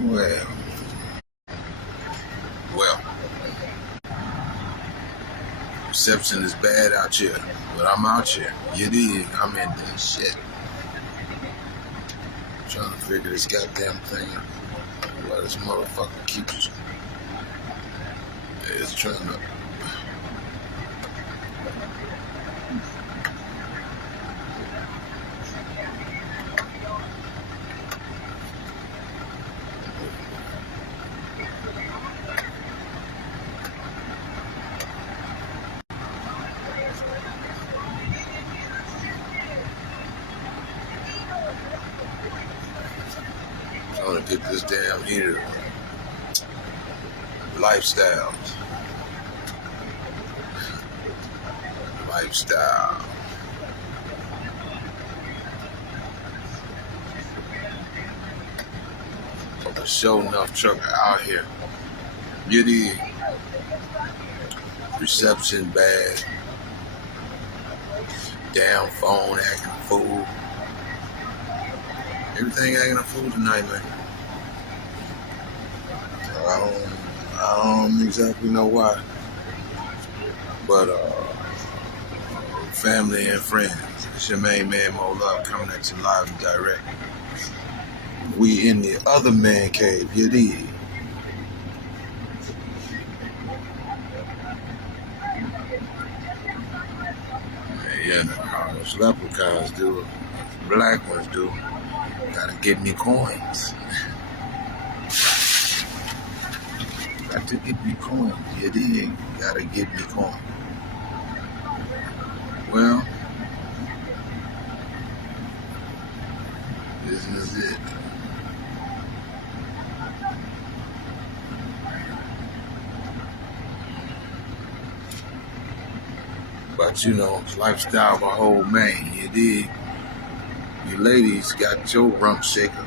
Well, well, reception is bad out here, but I'm out here. You dig? I'm in this shit. Trying to figure this goddamn thing out. Why this motherfucker keeps is trying to. Trying to get this damn heater. Lifestyle. A show enough truck out here. You dig? Reception bad. Damn phone acting a fool. Everything acting a fool tonight, man. I don't exactly know why. But family and friends. It's your main man Mo Love coming at you live and direct. We in the other man cave, you dig? Yeah, those leprechauns do, black ones do. Gotta get me coins. Got to get me coins, you dig? Gotta get me coins. Well, this is it. But you know, lifestyle of a whole man, you dig? You ladies got your rump shaker.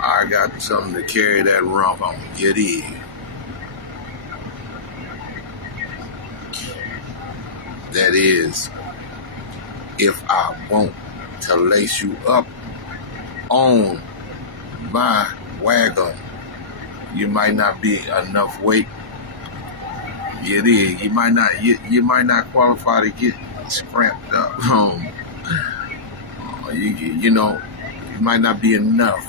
I got something to carry that rump on, you dig? That is, if I want to lace you up on my wagon, you might not be enough weight. You dig? You might not qualify to get scrapped up. You know, it might not be enough.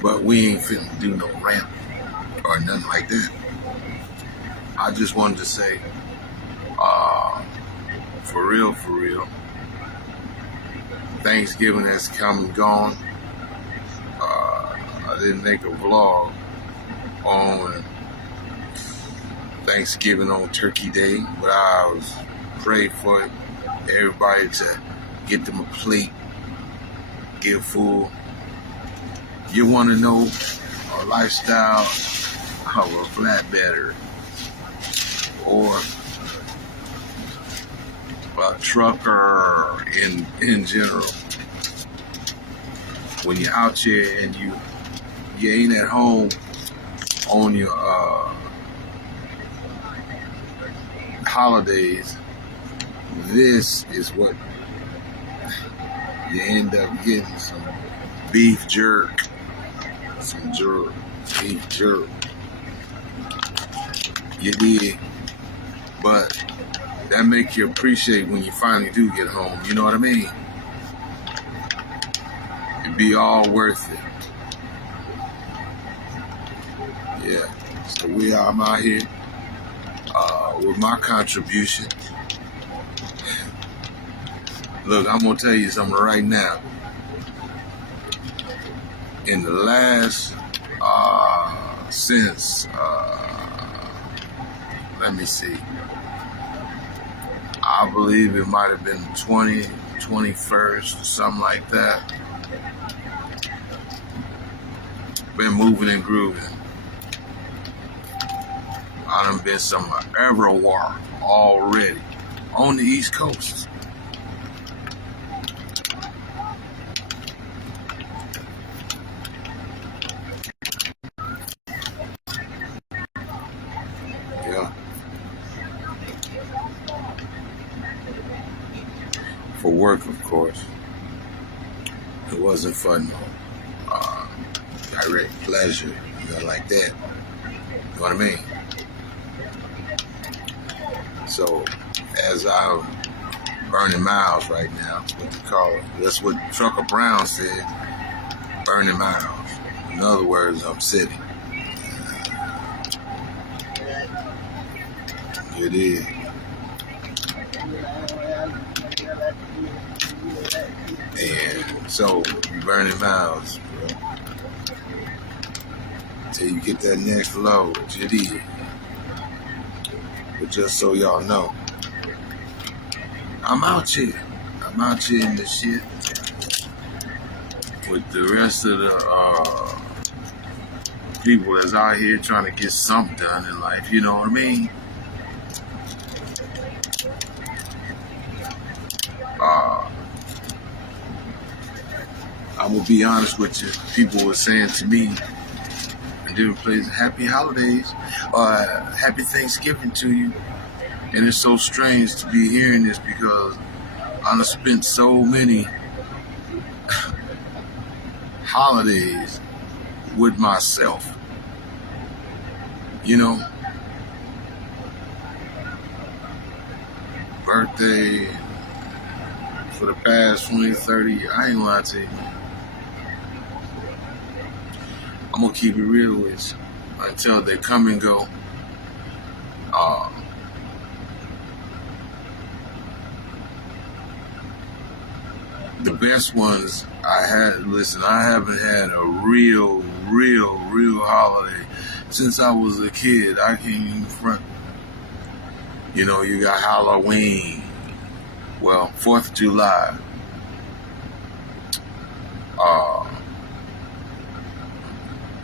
But we ain't finna do no ramp or nothing like that. I just wanted to say, for real, Thanksgiving has come and gone. I didn't make a vlog on Thanksgiving on Turkey Day, but I was prayed for everybody to get them a plate, get full. You want to know a lifestyle of a flatbedder or a trucker in general. When you're out here and you ain't at home on your holidays, this is what you end up getting: some beef jerk, beef jerk. You dig? But that makes you appreciate when you finally do get home. You know what I mean? It'd be all worth it. Yeah. So I'm out here with my contribution. Look, I'm gonna tell you something right now. In the last let me see, I believe it might have been 21st or something like that. Been moving and grooving. I done been somewhere everywhere already on the East Coast. Yeah. For work, of course. It wasn't for no direct pleasure, nothing like that. You know what I mean? So, as I'm burning miles right now, that's what they call it. That's what Trucker Brown said, burning miles. In other words, I'm sitting. It is. And so, burning miles, bro. Till you get that next load, it is. But just so y'all know, I'm out here. I'm out here in the shit with the rest of the people that's out here trying to get something done in life. You know what I mean? I will be honest with you. People were saying to me in different places, "Happy holidays," "Happy Thanksgiving" to you. And it's so strange to be hearing this because I've spent so many holidays with myself. You know, birthday for the past 20, 30 years. I ain't gonna lie to you. I'm gonna keep it real with you until they come and go. The best ones I had, listen, I haven't had a real holiday since I was a kid. I can't even front. You know, you got Halloween. Well, 4th of July.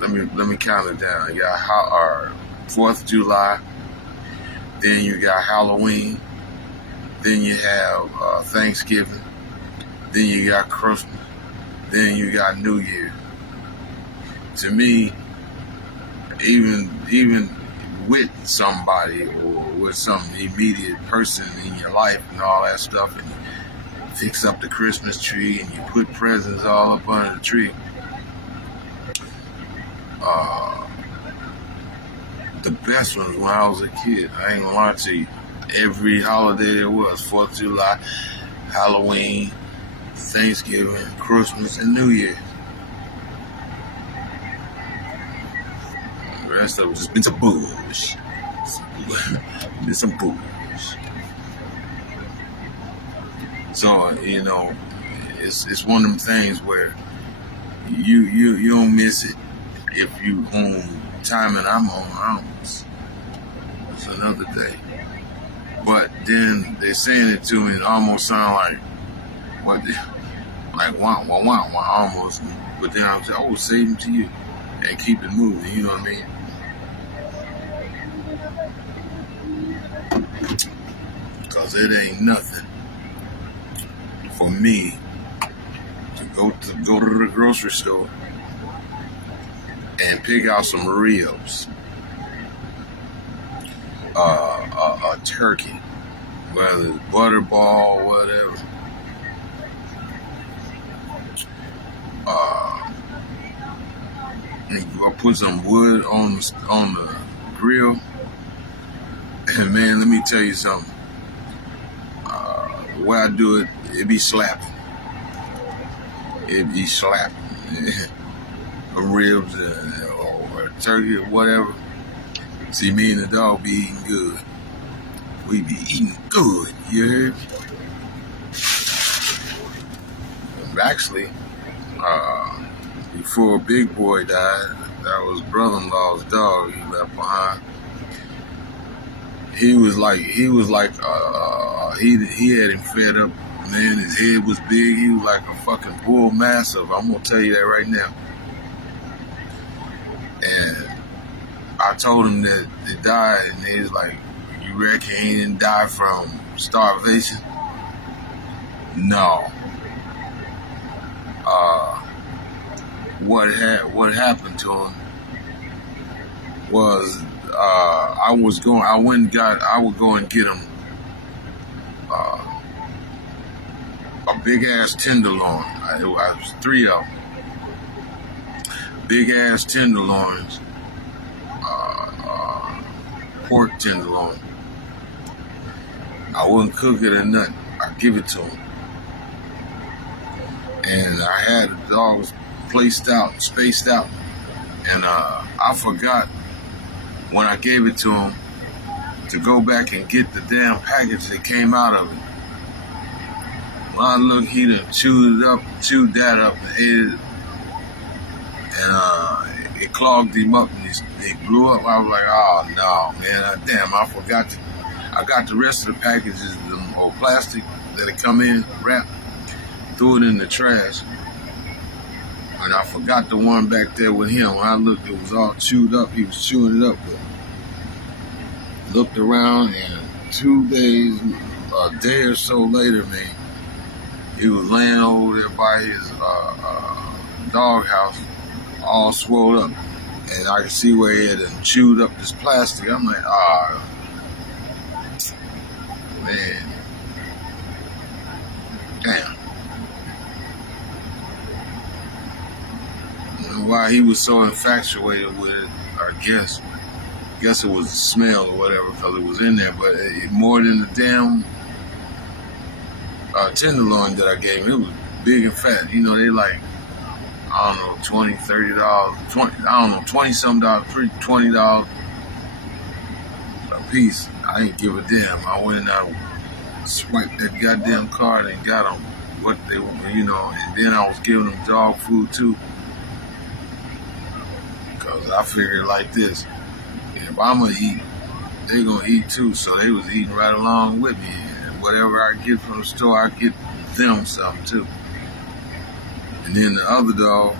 Let me count it down. You got 4th of July. Then you got Halloween. Then you have Thanksgiving. Then you got Christmas. Then you got New Year. To me, even with somebody or with some immediate person in your life and all that stuff, and you fix up the Christmas tree and you put presents all up under the tree. The best ones when I was a kid. I ain't gonna lie to you. Every holiday there was, 4th of July, Halloween, Thanksgiving, Christmas, and New Year. The rest of it just been some bullshit. Been some bullshit. So, you know, it's one of them things where you don't miss it if you on time and I'm on hours. It's another day. But then they saying it to me, it almost sound like what, like wah almost. But then I was like, oh, save them to you and keep it moving. You know what I mean? Because it ain't nothing for me to go to the grocery store and pick out some ribs, a turkey, whether it's butterball, whatever. And I put some wood on the grill, and man, let me tell you something. The way I do it, it be slapping. It be slapping. Ribs or turkey or whatever. See, me and the dog be eating good. We be eating good, you heard? Actually, before Big Boy died, that was brother-in-law's dog he left behind. He had him fed up. Man, his head was big. He was like a fucking bull mastiff. I'm gonna tell you that right now. And I told him that he died, and he was like, "You reckon he didn't die from starvation?" No. What happened to him was I would go and get him a big ass tenderloin. It was 3 of them. Big ass tenderloins, pork tenderloin. I wouldn't cook it or nothing. I'd give it to him. And I had the dogs placed out, spaced out. And I forgot when I gave it to him to go back and get the damn package that came out of it. When I looked, he done chewed that up, and it clogged him up, and he blew up. I was like, oh no, man, damn, I forgot I got the rest of the packages, the old plastic that it come in, wrapped, threw it in the trash. And I forgot the one back there with him. When I looked, it was all chewed up. He was chewing it up. But looked around, and 2 days, a day or so later, man, he was laying over there by his doghouse, all swelled up. And I could see where he had chewed up this plastic. I'm like, man. Damn. And why he was so infatuated with it, I guess it was the smell or whatever, because it was in there. But more than the damn tenderloin that I gave him, it was big and fat. You know, they like, I don't know, $20, $30, $20-some, $20 a piece. I didn't give a damn. I went and I swiped that goddamn card and got them what they were, you know, and then I was giving them dog food too. Because I figured like this, if I'm going to eat, they're going to eat too. So they was eating right along with me. And whatever I get from the store, I get them something too. And then the other dog,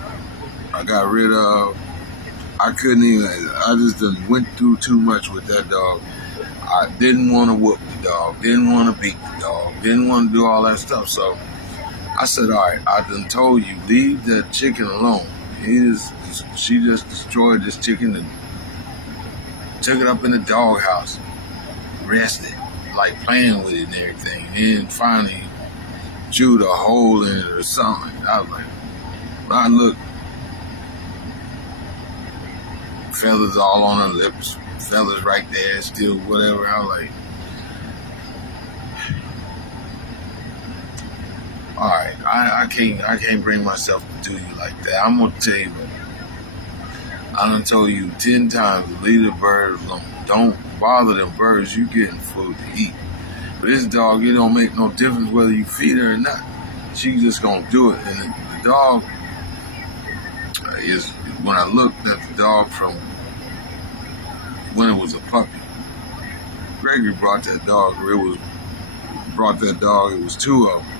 I got rid of. I couldn't even, I just done went through too much with that dog. I didn't want to whoop the dog, didn't want to beat the dog, didn't want to do all that stuff. So I said, all right, I done told you, leave that chicken alone. She just destroyed this chicken and took it up in the doghouse, rested, like playing with it and everything. And then finally chewed a hole in it or something. I was like, I looked, feathers all on her lips, feathers right there, still whatever. I was like, all right, I can't bring myself to do you like that. I'm gonna tell you, I done told you 10 times to leave the birds alone. Don't bother them birds. You getting food to eat. But this dog, it don't make no difference whether you feed her or not. She just gonna do it. And the dog is, when I looked at the dog from when it was a puppy, Gregory brought that dog. It was 2 of them.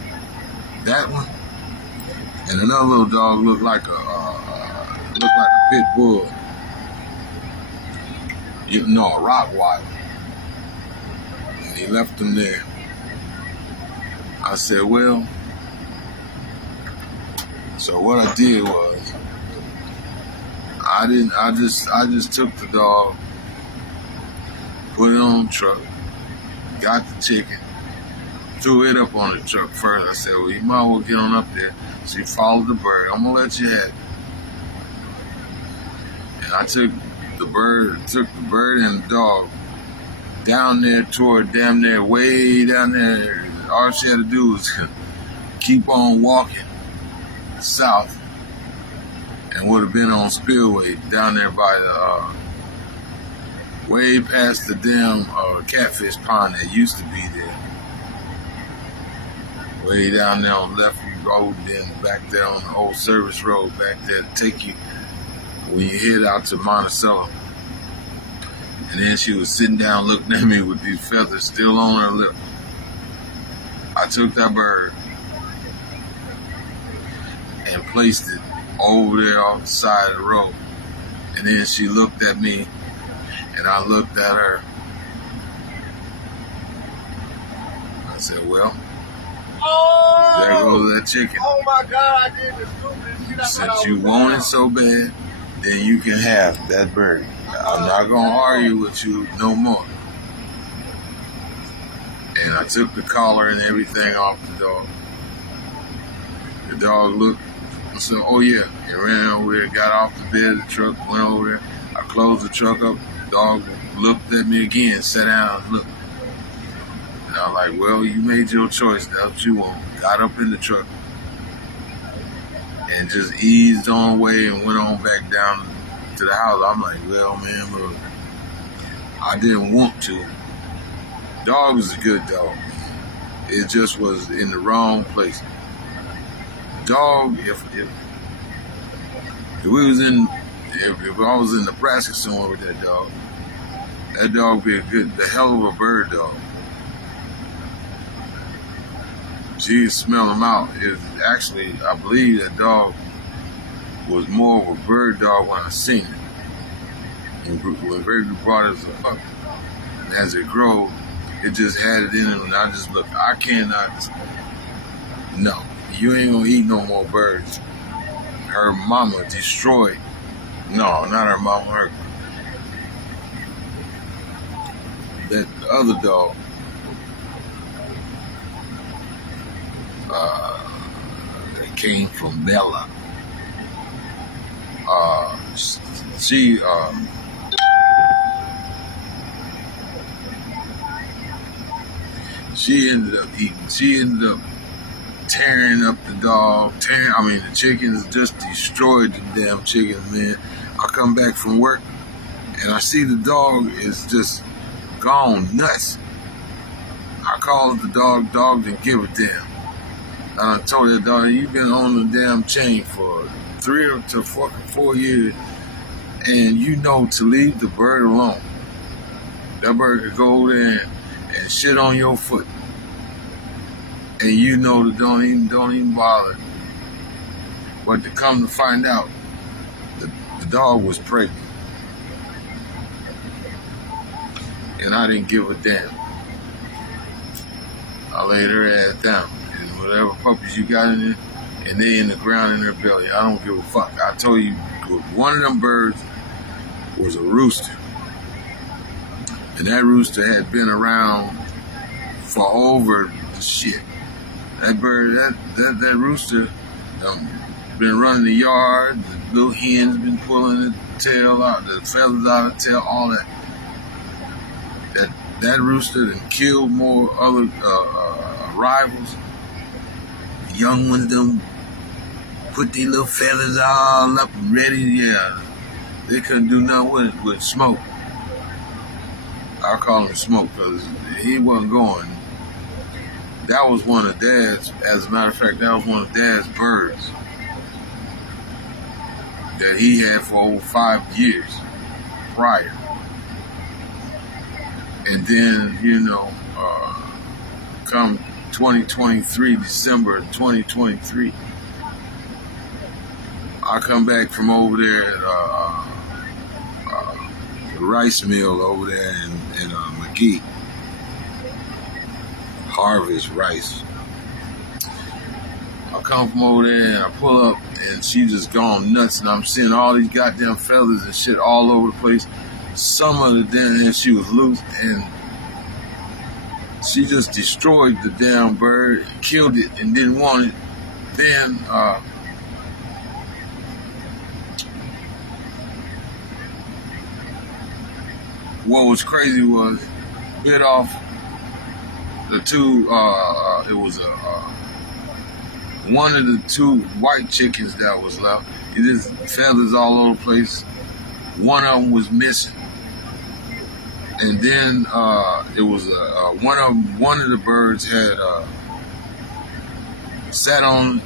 That one and another little dog looked like a pit bull. A Rottweiler. And he left them there. I said, well, so what I did was I just took the dog, put it on the truck, got the chicken, threw it up on the truck first. I said, well, you might as well get on up there. So you followed the bird. I'm gonna let you have it. And I took the bird and the dog down there toward damn near way down there. All she had to do was keep on walking south and would have been on Spillway down there by the way past the damn catfish pond that used to be there. Way down there on Left Road, then back there on the old service road back there to take you when you head out to Monticello. And then she was sitting down looking at me with these feathers still on her lip. I took that bird and placed it over there off the side of the road. And then she looked at me and I looked at her. I said, well, there goes that chicken. Oh my God, I did the stupidest shit. Since you want it so bad, then you can have that bird. I'm not going to argue with you no more. And I took the collar and everything off the dog. The dog looked. I said, oh yeah. He ran over there, got off the bed of the truck, went over there. I closed the truck up. The dog looked at me again, sat down, and looked. And I was like, well, you made your choice. That's what you want. Got up in the truck and just eased on way and went on back down to the house. I'm like, well, man, look, I didn't want to. Dog was a good dog. It just was in the wrong place. Dog, if I was in Nebraska somewhere with that dog would be the hell of a bird dog. She'd smell him out. Actually, I believe that dog was more of a bird dog when I seen it. When Baby brought us up, and as it grew, it just had it in it, and I just looked. I cannot. No, you ain't gonna eat no more birds. Her mama destroyed. No, not her mama. That other dog. It came from Bella. She ended up eating. She ended up tearing up the dog. The chickens just destroyed the damn chickens, man. I come back from work and I see the dog is just gone nuts. I called the dog didn't give a damn. And I told that dog, you've been on the damn chain for 3 to 4 years, and you know to leave the bird alone. That bird could go over there and shit on your foot, and you know to don't even bother. But to come to find out, the dog was pregnant, and I didn't give a damn. I laid her ass down. Whatever puppies you got in there, and they in the ground in their belly. I don't give a fuck. I told you, one of them birds was a rooster. And that rooster had been around for over the shit. That bird, that rooster been running the yard. The little hens been pulling the tail out, the feathers out of the tail, all that. That rooster done killed more other rivals. Young ones them put their little feathers all up and ready. Yeah, they couldn't do nothing with Smoke. I call him Smoke because he wasn't going. That was one of Dad's. As a matter of fact, that was one of Dad's birds that he had for over 5 years prior. And then, come 2023, December 2023, I come back from over there at the rice mill over there in McGee. Harvest rice. I come from over there and I pull up and she just gone nuts, and I'm seeing all these goddamn feathers and shit all over the place. Some of the damn, she was loose, and she just destroyed the damn bird, killed it, and didn't want it. Then, what was crazy was, bit off the two, it was one of the two white chickens that was left. It just feathers all over the place. One of them was missing. And then it was one of the birds had sat on,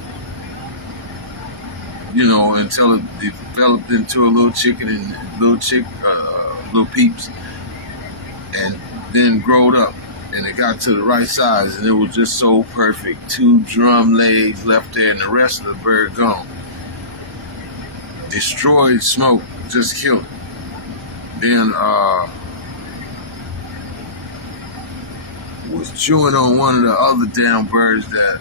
until it developed into a little chicken and little peeps, and then growed up, and it got to the right size, and it was just so perfect. 2 drum legs left there, and the rest of the bird gone. Destroyed Smoke, just killed it. Then was chewing on one of the other damn birds that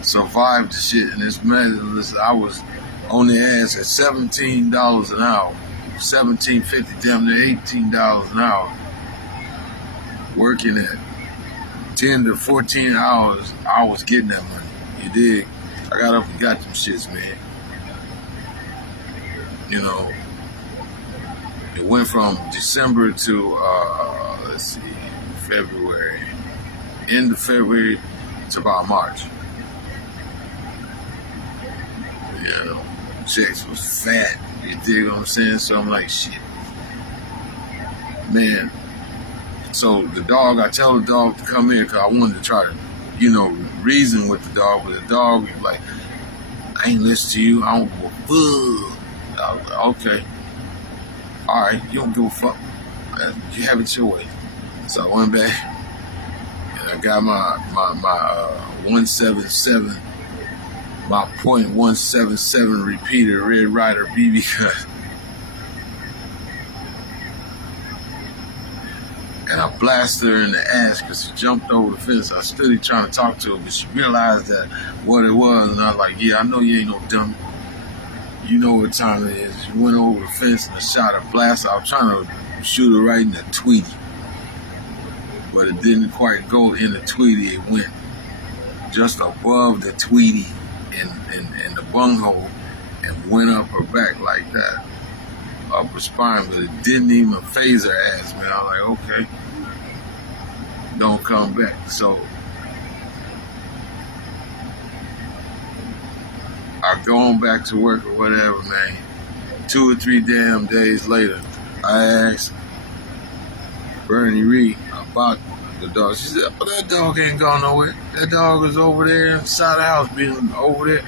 survived the shit, and this man, I was on the ass at $17 an hour, $17.50, damn near $18 an hour, working at 10 to 14 hours. I was getting that money, you dig? I got up and got them shits, man. You know, it went from December to, let's see, February. End of February to about March. You know, chicks was fat. You dig what I'm saying? So I'm like, shit. Man. So the dog, I tell the dog to come here because I wanted to try to, you know, reason with the dog. But the dog was like, I ain't listen to you. I don't give a fuck. I was like, okay. All right, you don't give a fuck. You have it your way. So I went back and I got my 177, my .177 repeater Red Ryder BB gun. And I blasted her in the ass because she jumped over the fence. I was still trying to talk to her, but she realized that what it was. And I was like, yeah, I know you ain't no dummy. You know what time it is. She went over the fence and I shot her blast. I was trying to shoot her right in the Tweety. But it didn't quite go in the Tweety. It went just above the Tweety and the bunghole and went up her back like that. Up her spine, but it didn't even phase her ass, man. I was like, okay, don't come back. So I go on back to work or whatever, man. 2 or 3 damn days later, I asked Bernie Reed about the dog. She said, oh, that dog ain't gone nowhere. That dog is over there inside the house, being over there,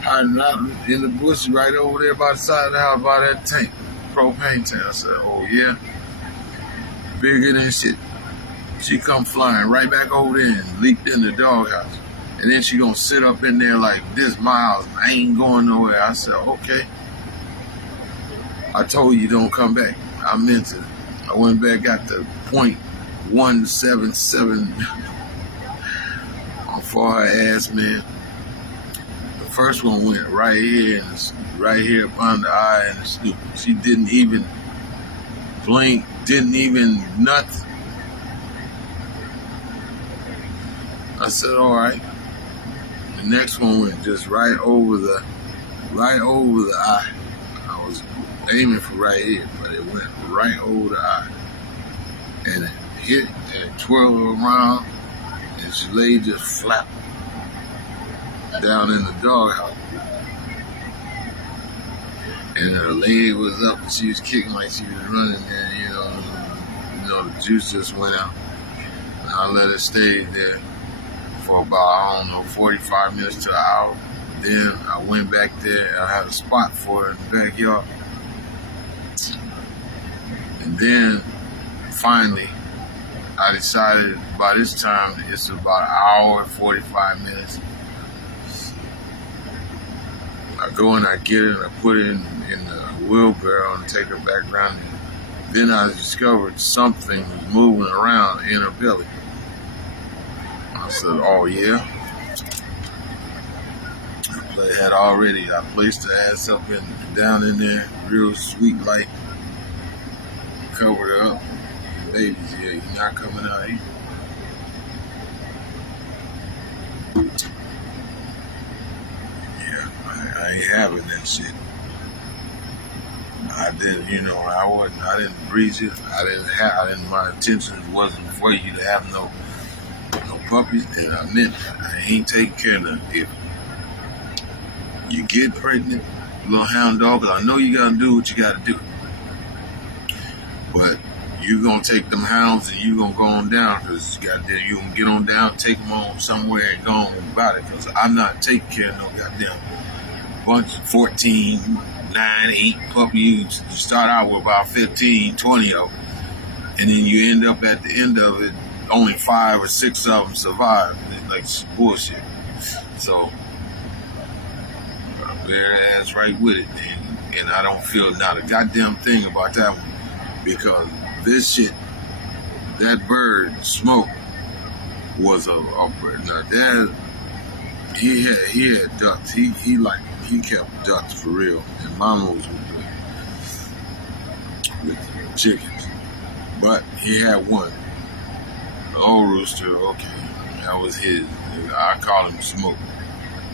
hiding out in the bushes right over there by the side of the house, by that tank. Propane tank. I said, oh yeah, bigger than shit. She come flying right back over there and leaped in the doghouse. And then she gonna sit up in there like, this my house, I ain't going nowhere. I said, okay. I told you don't come back. I meant it. I went back, got the .177 for her ass, man. The first one went right here up on the eye and the snoot. She didn't even blink, didn't even nothing. I said, all right. The next one went just right over the eye. I was aiming for right here, but it went right over the eye. And it hit and twirled around, and she lay just flat down in the doghouse. And her leg was up and she was kicking like she was running there, you know, the juice just went out. And I let her stay there for about, 45 minutes to an hour. Then I went back there. I had a spot for her in the backyard. And then finally, I decided by this time it's about an hour and 45 minutes. I go and I get it and I put it in the wheelbarrow and take her back around. Then I discovered something was moving around in her belly. I said, oh yeah. I placed her ass up down in there, real sweet like, covered her up. Babies, yeah, you're not coming out here. Yeah, I ain't having that shit. I didn't breeze it. My intention wasn't for you to have no puppies, and I meant I ain't taking care of them. If you get pregnant, little hound dog, I know you gotta do what you gotta do. But you gonna take them hounds and you gonna go on down, because you gonna get on down, take them on somewhere and go on about it, because I'm not taking care of no goddamn bunch of 14, 9, 8 puppies. You start out with about 15, 20 of them, and then you end up at the end of it, only 5 or 6 of them survive. It's like bullshit. So I bear ass right with it, and I don't feel not a goddamn thing about that one, because this shit, that bird, Smoke, was a bird. Now that he had ducks. He kept ducks for real, and Mama was with chickens. But he had one, the old rooster. Okay, that was his. I call him Smoke.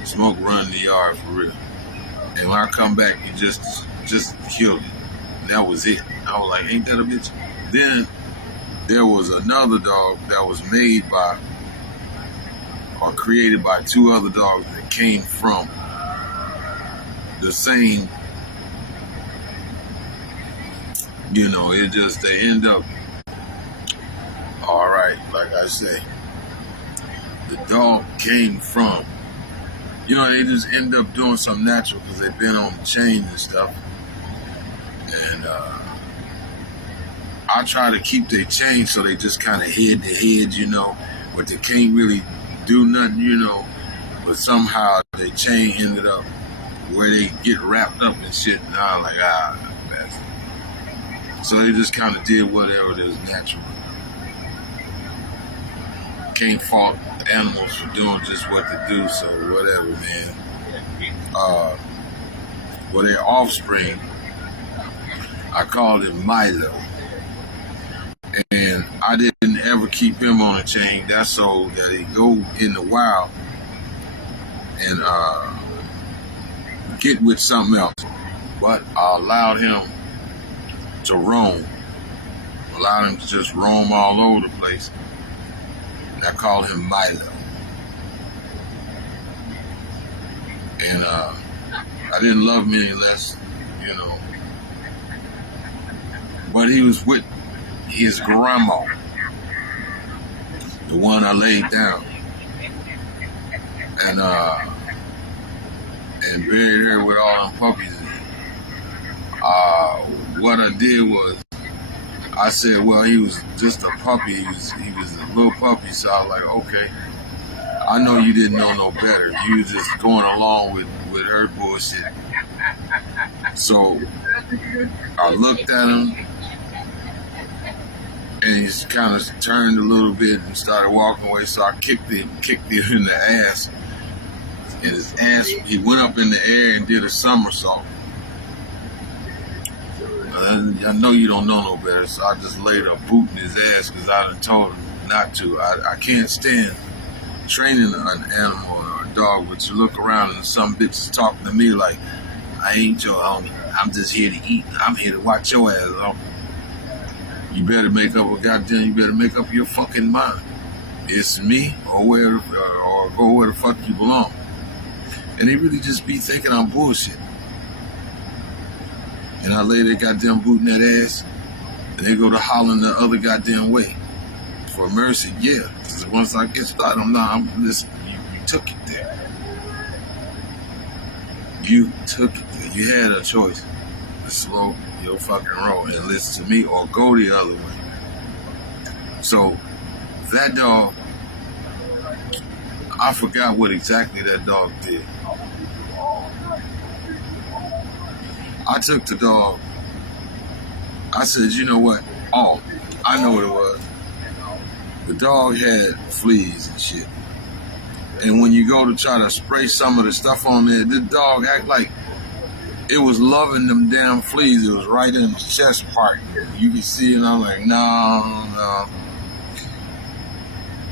Smoke run in the yard for real. And when I come back, he just killed it. And that was it. I was like, ain't that a bitch? Then there was another dog that was made by or created by two other dogs that came from the same, it just, they end up, all right, like I say, the dog came from, they just end up doing something natural because they've been on the chain and stuff. And I try to keep their chain so they just kind of hid their heads, but they can't really do nothing, but somehow their chain ended up where they get wrapped up and shit. And I was like, bastard. So they just kind of did whatever it is natural. Can't fault animals for doing just what they do, so whatever, man. Well, their offspring, I called him Milo. And I didn't ever keep him on a chain. That's so that he go in the wild and get with something else. But I allowed him to roam. Allowed him to just roam all over the place. And I called him Milo. And I didn't love him any less, But he was with his grandma, the one I laid down, and buried her with all them puppies. What I did was, I said, well, he was just a puppy. He was a little puppy, so I was like, okay, I know you didn't know no better. You was just going along with her bullshit. So I looked at him, and he kind of turned a little bit and started walking away. So I kicked him in the ass. And his ass, he went up in the air and did a somersault. I know you don't know no better, so I just laid a boot in his ass because I done told him not to. I can't stand training an animal or a dog, but you look around and some bitch is talking to me like, I ain't your homie. I'm just here to eat. I'm here to watch your ass off. You better make up your fucking mind. It's me or go where the fuck you belong. And they really just be thinking I'm bullshit. And I lay that goddamn boot in that ass, and they go to hollering the other goddamn way. For mercy, yeah. Because once I get started, listen, you took it there. You took it there. You had a choice to slow your fucking roll and listen to me or go the other way. So that dog, I forgot what exactly that dog did. I took the dog. I said, you know what? Oh, I know what it was. The dog had fleas and shit. And when you go to try to spray some of the stuff on there, the dog act like it was loving them damn fleas. It was right in the chest part. You can see it, and I'm like, no.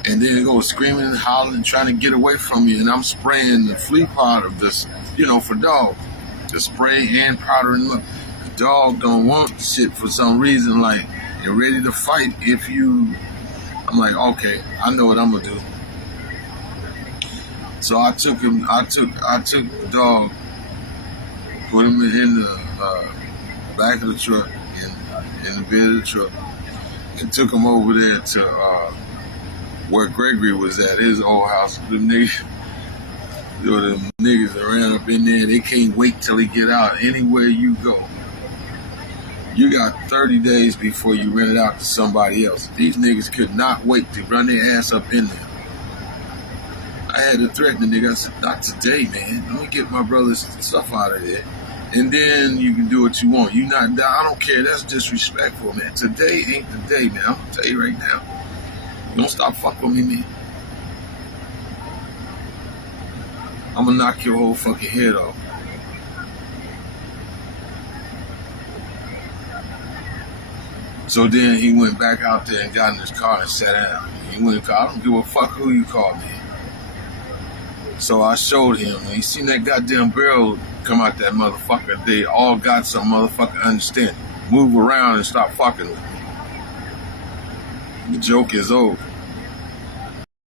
And then it goes screaming and hollering, trying to get away from you. And I'm spraying the flea powder, this, for dogs. The spray and powder and look. The dog don't want the shit for some reason, like, you're ready to fight if you... I'm like, okay, I know what I'm gonna do. So I took the dog, put him in the back of the truck, in the bed of the truck, and took him over there to where Gregory was at, his old house. Them niggas that ran up in there, they can't wait till he get out. Anywhere you go, you got 30 days before you rent it out to somebody else. These niggas could not wait to run their ass up in there. I had to threaten the nigga. I said, not today, man. Let me get my brother's stuff out of there. And then you can do what you want. I don't care. That's disrespectful, man. Today ain't the day, man. I'm gonna tell you right now. Don't stop fucking with me, man. I'm gonna knock your whole fucking head off. So then he went back out there and got in his car and sat down. He went in the car. I don't give a fuck who you call, man. So I showed him, and he seen that goddamn barrel come out that motherfucker. They all got some motherfucking understanding. Move around and stop fucking with me. The joke is over.